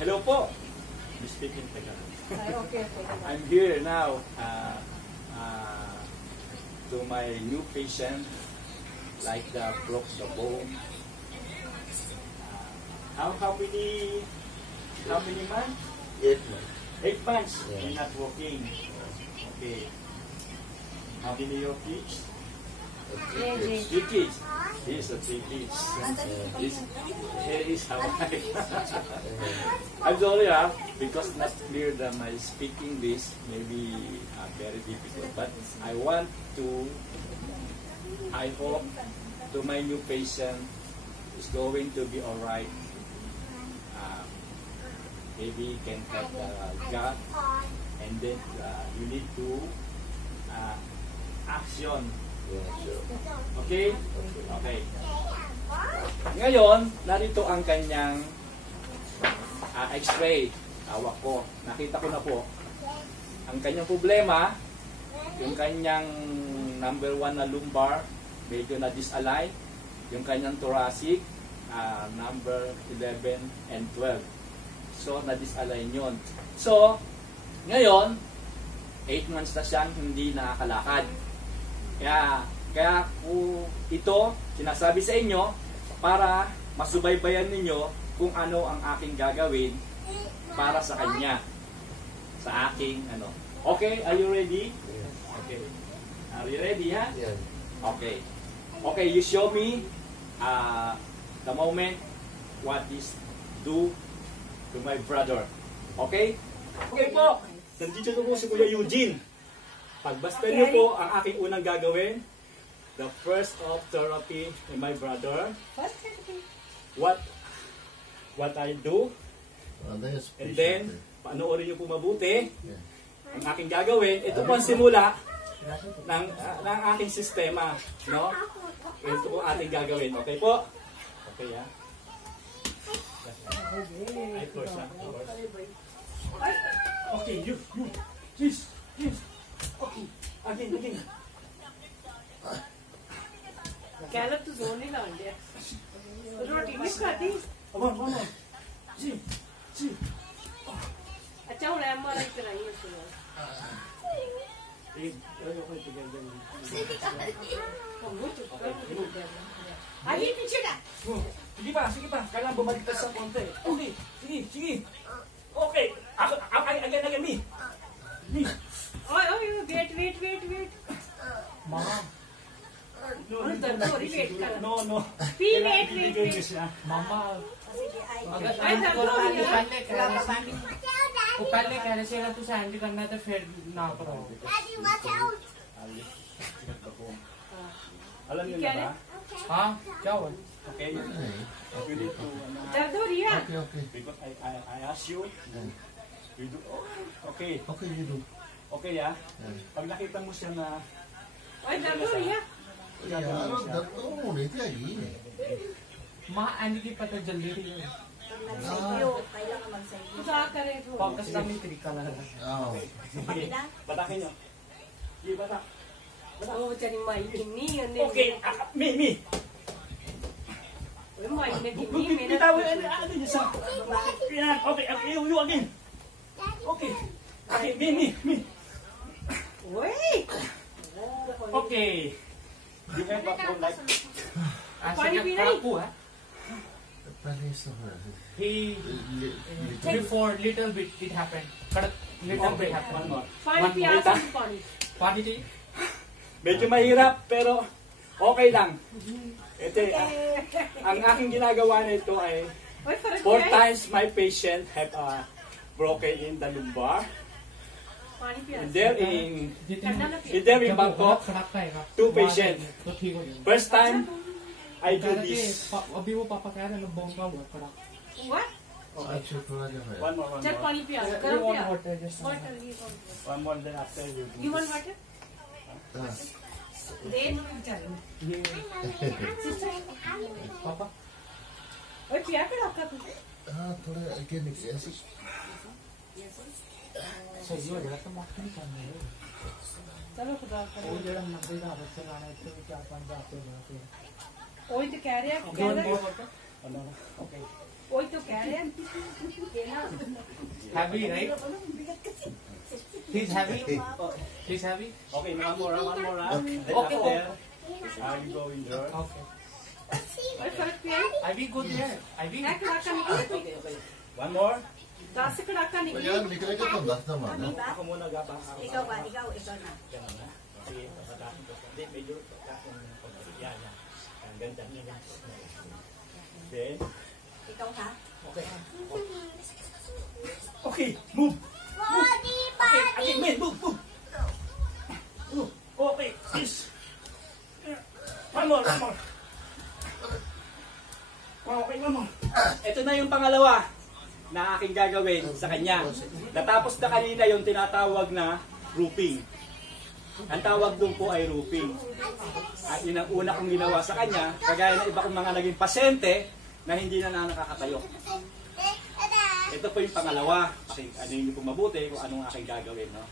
Hello po. I'm speaking Tagalog. Okay. I'm here now to my new patient, like the broke the bone. How many months? 8 months. 8 months. Yeah. You're not working. Okay. How many your kids? 3 kids. These are 3 kids. Here is how I'm sorry, because not clear that my speaking this may be very difficult. But I hope to my new patient is going to be alright. Maybe can have the gut, and then you need to action. Yeah, sure. Okay? Okay. Ngayon, narito ang kanyang x-ray. Hawak ko. Nakita ko na po. Ang kanyang problema, yung kanyang number 1 na lumbar, medyo na disalign. Yung kanyang thoracic, number 11 and 12. So, na-disalign yun. So, ngayon, 8 months na siyang hindi nakakalakad. Kaya ito, sinasabi sa inyo para masubaybayan ninyo kung ano ang aking gagawin para sa kanya. Sa aking Okay, are you ready? Yes. Okay. Are you ready, ha? Yeah. Okay. Okay, you show me the moment what is do to my brother. Okay? Okay po. Nandito na po si Kuya Eugene. Pagbasta niyo po ang aking unang gagawin, the first of therapy in my brother. What I do, and then, panoorin niyo po mabuti. Ang aking gagawin, ito po ang simula ng aking sistema. No? Ito po ang ating gagawin. Okay po? Okay, ha? Ay, first, ha? Okay, you. Please. Okay, again. कैलप तो जोर नहीं लाऊंगे रोटी नहीं खाती One. जी. अच्छा हूँ एमआरआई कराई है सुनो आगे पीछे का Sige pa. Kailangan bumalik sa konti. Okay, sige. Okay, again, me. ओए वेट Mama. सॉरी वेट कर No. पी वेट Mama. आई दर्द हो रही है पहले कह रहे थे तू सैंड करना है तो फिर ना करो Alam niyo na ba? हाँ क्या हुआ Okay, you need to दर्द हो रही है Okay. because I asked you. You do. Okay. Okay, you do. Okay, ya. Pag nakita mo siya na ओए दर्द हो रही है यार दर्द तो होने चाहिए माँ एंड की पता जल्दी थी कुछ आ करे तो पाकिस्तानी तरीका लग रहा आओ batakin niyo. Sige, batak. ओ चली माई किन्नी ने Okay, me. ओए माई ने किन्नी मेरा Bitawan niyo sa. Yan. Okay, you again. Okay. Okay, me. ओए Okay. You have a phone like है पानी ऐसे पी क्या रही? काकू है पहले से हो रहा he before little bit it happened कड़क little bit one happened more. पानी पिया Wait, पानी पानी चाहिए Medyo mahirap pero okay lang. Ito, ang aking ginagawa nito ay ओए फर्क 4 क्या है times my patient have broken in the lumbar. पानी पिया And there in ठंडा ना पिया there in Bangkok, खड़क पाएगा 2 patients. तो ठीक हो जाएगा First time I do कह रहे this. थे, अभी वो पापा कह रहे हैं बोन का हुआ खड़ा हुआ है अच्छा थोड़ा जो है One more. चल पानी पिया You गरम want पिया water, just वाटर ये One more then after you do you want this. Water हाँ दे नो चल ये पापा ओए पिया कर आपका कुछ हाँ थोड़ा again ऐसे सही हो जाएगा तो माफ नहीं करना है चलो खुदा करे वो जरा 90 का बस चलाना है तो 4-5 जाते हैं ओए तो कह रहे हैं Don't कह रहे go water. Ano? Okay. वही तो कह रहे हैं ये ना Heavy, right? He's heavy. He's heavy. Okay, one more round, one more round. Okay. Then Okay, after, okay. you go in there. Okay. और फर्क क्या है Ivy, go there. Ivy. मैं कड़ाका निकले Okay, okay. One more. 10 कड़ाका निकले Yan, nikalagay ko bas naman, no? Ako muna gapa. Ikaw ba? Ikaw na. Ganun na. Sige, papatasin ko. Hindi, medyo pagkasin ng pagkasin. Yan, yan. Yan, ganyan, ganyan. Then, Ikaw ha? okay. Okay, move. Okay, okay, man, move, move. Move. Okay, yes. One more, one more. Okay, one more. Ito na yung pangalawa na aking gagawin sa kanya. Natapos na kanina yung tinatawag na roofing. Ang tawag doon po ay roofing. At yun ang una kong ginawa sa kanya, kagaya ng iba kong mga naging pasyente na hindi na nakakatayo. Ito po yung pangalawa. Ano yung po mabuti kung anong aking gagawin. No?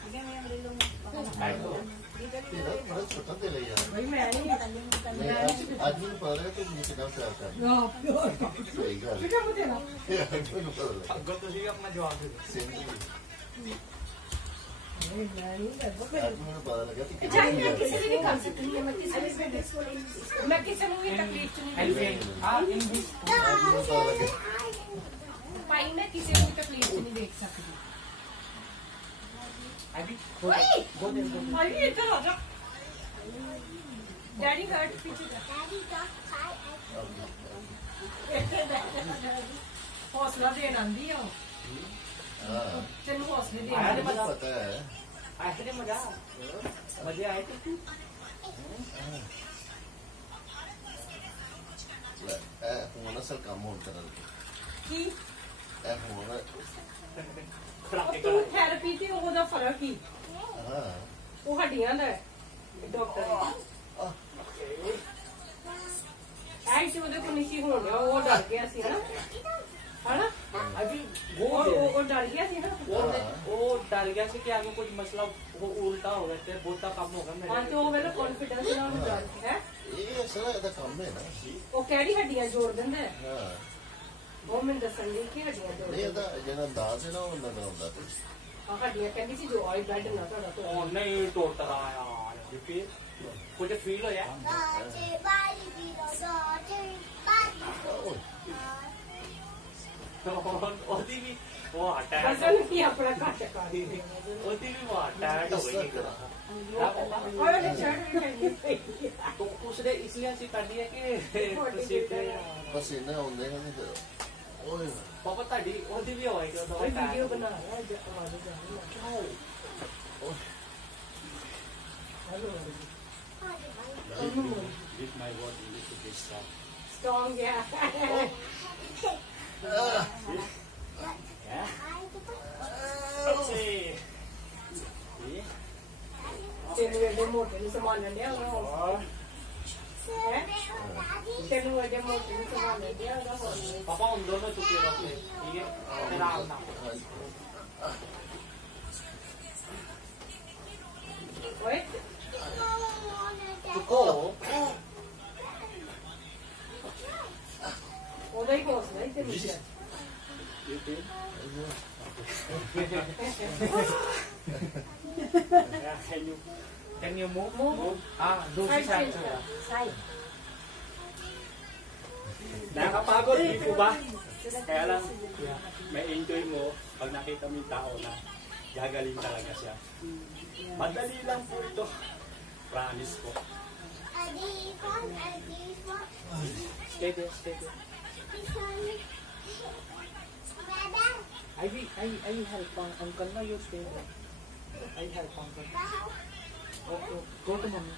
Bigyan mo yung lilong. बड़ा छोटा दे लिया वही मैं नहीं नहीं आज भी पता लगा तो नीचे गाँव से आता है सही गल क्या मुझे ना आज भी पता लगा Go to see अपना जवाब दे. सिंधी नहीं मैं नहीं कर आज मुझे पता लगा कि मैं किसी से नहीं कर सकती मैं किसी को भी तकलीफ नहीं I'll say, in this. आज मुझे पता लगा पाई मैं किसी को भी तकलीफ नहीं देख सकती Ivy, go there. Go there, go there. अरे इधर आ जा डैडी हर्ट पीछे जा हौसला देना आंदी हो हाँ तेन हौसले आया देना थे मुझे पता है आए थे मजा. मजे आए थे. होना सर काम होता है की होना तू थेरेपी ते ਉਹਦਾ ਫਰਕ ਹੀ हाँ ਉਹ ਹੱਡੀਆਂ ਦਾ ਡਾਕਟਰ ਐ ਕਿ ਉਹਦੇ ਕੋਲ ਨਹੀਂ ਸੀ ਹੋ ਗਿਆ ਉਹ ਡਰ ਗਿਆ ਸੀ ਨਾ ਹਨਾ Ivy, go ਉਹ there. ਉਹ ਡਰ ਗਿਆ ਸੀ ਨਾ वो डर गया कि क्या आगे कुछ मसला वो उल्टा हो गया तेरे बहुत काम होगा ਹਾਂ मेरे ਤੇ ਉਹ ਵੇਲੇ ਕੌਨਫੀਡੈਂਸ ਨਾਲ ਉਹਨੂੰ ਡਰ ਹੈ ये सारा इधर काम है ना ਉਹ ਕਿਹੜੀ ਹੱਡੀਆਂ ਜੋੜ ਦਿੰਦਾ ਹੈ? हाँ ਉਹ ਮੈਨੂੰ ਦੱਸਣ ਦੀ ਕਿ ਹੱਡੀਆਂ ਜੋੜ नहीं ਦਿੰਦਾ इधर जरा अंदाज है ना वो नजर आता है ਆ ਹੱਡੀਆਂ ਕਹਿੰਦੀ ਸੀ ਜੋ ਆਈ ਬੈੱਡ ਨਾ ਤੁਹਾਡਾ ਤੋਂ ओ नहीं टूट रहा यार क्योंकि कुछ फील हो यार ओदी भी वो अटैक ਵਜ਼ਨ ਕੀ ਆਪਣਾ ਘੱਟ कर ओदी भी वो अटैक हो गई और ਉਹਨੇ ਸ਼ਰਟ ਵੀ ਪਹਿਨੀ ਪਈ तो उसने इसलिए ऐसी कर दिया कि बस इन्हें होने का नहीं फिर ओए पापा ताड़ी ओदी भी होई तो ਉਹ ਵੀਡੀਓ ਬਣਾ ਰਿਹਾ ਅੱਜ ਆਵਾਜ਼ ਜਾ ਰਹੀ ਹੈ hello With my word, you need to be strong. Strong ਹੈ Yeah? से See? ਤੈਨੂੰ ਐਡੇ ਮੋਟੇ ਨੂੰ ਸੰਭਾਲਣ ਡਿਆ ਉਹਦਾ Or, ਤੈਨੂੰ ਐਡੇ ਮੋਟੇ ਨੂੰ ਸੰਭਾਲਣ ਡਿਆ ਉਹਦਾ ਹੌਸਲਾ पापा उन दोनों चुके रखे ठीक है तेरा आना ਓਏ चुको ਉਹਦਾ ਹੀ ਹੌਸਲਾ ਹੀ ਤੈਨੂੰ ਹੈ you think? Yeah, can you move Move. दूसरी Side साइड change से कर. Nakakapagod, di po ba? Kaya lang, may enjoy mo pag nakita mo yung tao na gagaling talaga siya. Madali lang po ito. Promise ko. stay there I help uncle na you stay there I help uncle okay go to mommy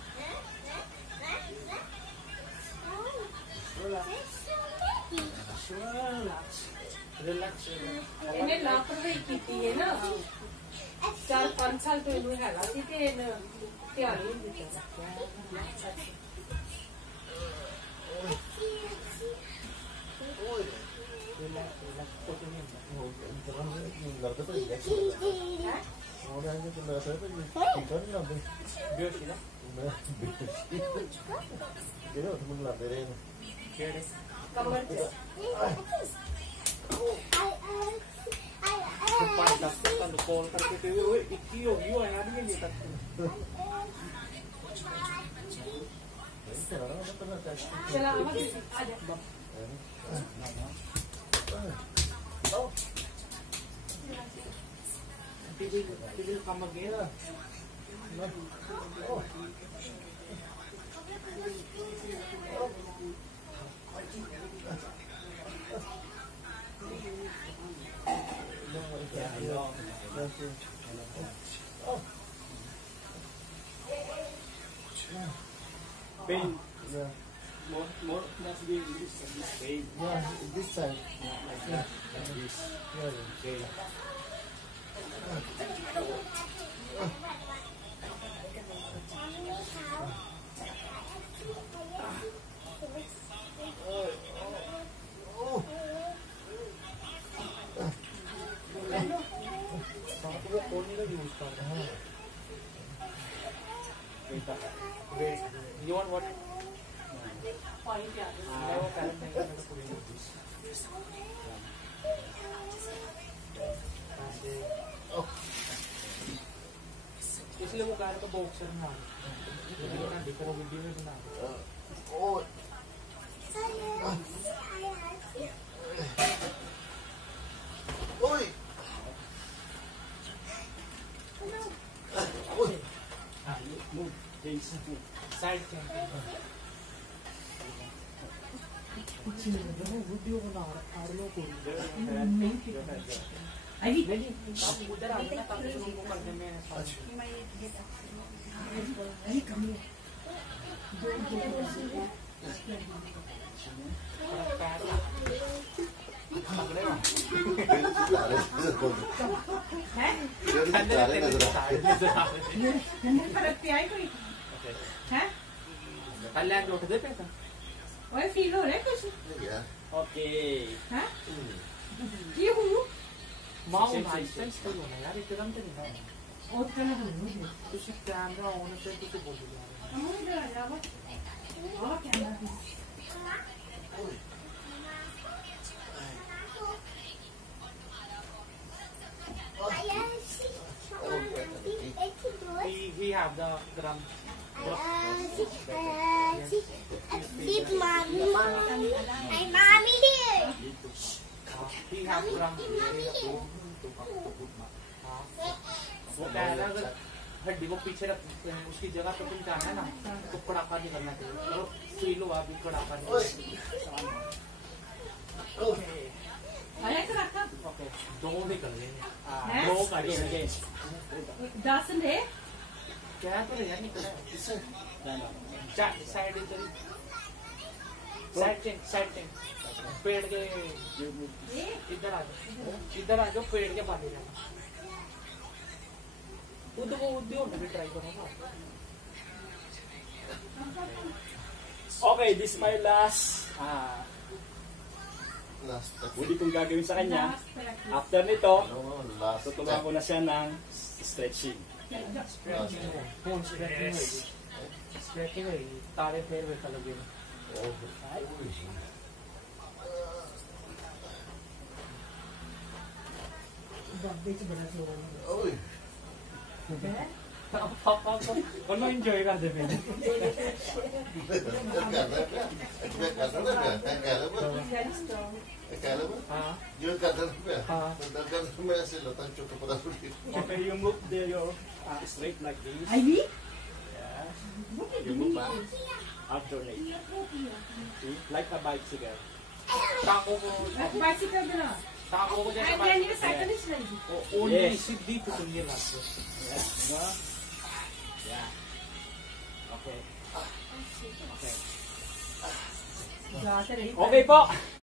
relax ਇਹਨੇ ਲਾਪਰਵਾਹੀ ਕੀਤੀ ਹੈ ਨਾ 4-5 ਸਾਲ ਤੋਂ ਇਹਨੂੰ ਹੈਗਾ ਸੀ ਤੇ ਇਹਨੇ ਧਿਆਨ ਹੀ ਨਹੀਂ ਦਿੱਤਾ relax po ito niya. लड़के तो इंजेक्शन और आएंगे तो लड़के तो टीका नहीं लाते Beer sila? ये तो तुम लाते रहे Beer eh. कमर पे So, patas ko, kano call करके थे, ओए, इक्की होगी, वो है ना नहीं ये तक. चला आवाज आ जा Tigil ka mag-ina. Pain. Yeah. More must be this pain. Yeah, this side. Like that. Like this. Yeah. Okay. वो कौन नहीं का यूज कर रहा है? Wait. You want what? Point याद है मैं वो कैरेट नहीं करना तो पूरी नहीं. इसलिए वो कैरेट का बॉक्सर ना दिखा रहा वीडियो में बना. Oh. Oi. Oi. Move. Change. Side के वीडियो बना रहा है लोग अभी नहीं आप उधर आ जाना ताकि उनको करने में अभी कम है फर्क पे आई कोई है कल्याण उठ दे पैसा ओए फील हो रहा है कुछ Yeah. Okay. है ये हूँ माँ लाइसेंस तो होना यार एकदम तो नहीं ना और क्या ना तुझे कैमरा ऑन से तुझे बोल दिया हम इधर आ जाओ और क्या ना he have the gram Keep mommy. Hey, mommy here. he have gram वो कह रहा है अगर हड्डी को पीछे रख उसकी जगह पे तुम जाना है ना तो कड़ाका नहीं करना चाहिए तो सुई लो आप भी कड़ाका नहीं आया कर रखा ओके दो निकल गए हैं? दो का Again. दासन दे क्या तो यार निकला साइड इधर साइड चेन पेड़ के इधर आ जाओ पेड़ के पानी जाना उधर वो उद्योग में ट्राई करो ना Okay, this is my last Last. huli kong gagawin sa kanya. After nito, No, last. tuturuan ko na siya ng stretching. Phone stretching है तारे फेर वे लगे बब्बे च बड़ा जोर है Oi. पापा को लो एंजॉय कर दे फिर हाँ Yo kata na हाँ Dagan na siya latang chuka para sulit. Okay, you move your straight like this. आईवी Yeah. You move back. Alternate. See? Like a bicycle. टांगों को बाइसिकल बना टांगों को जैसे I can cycle is like only Yes. सीधी चुकंगे लागते Yeah. Diba? Yeah. Okay. Okay. जाते रही Okay po.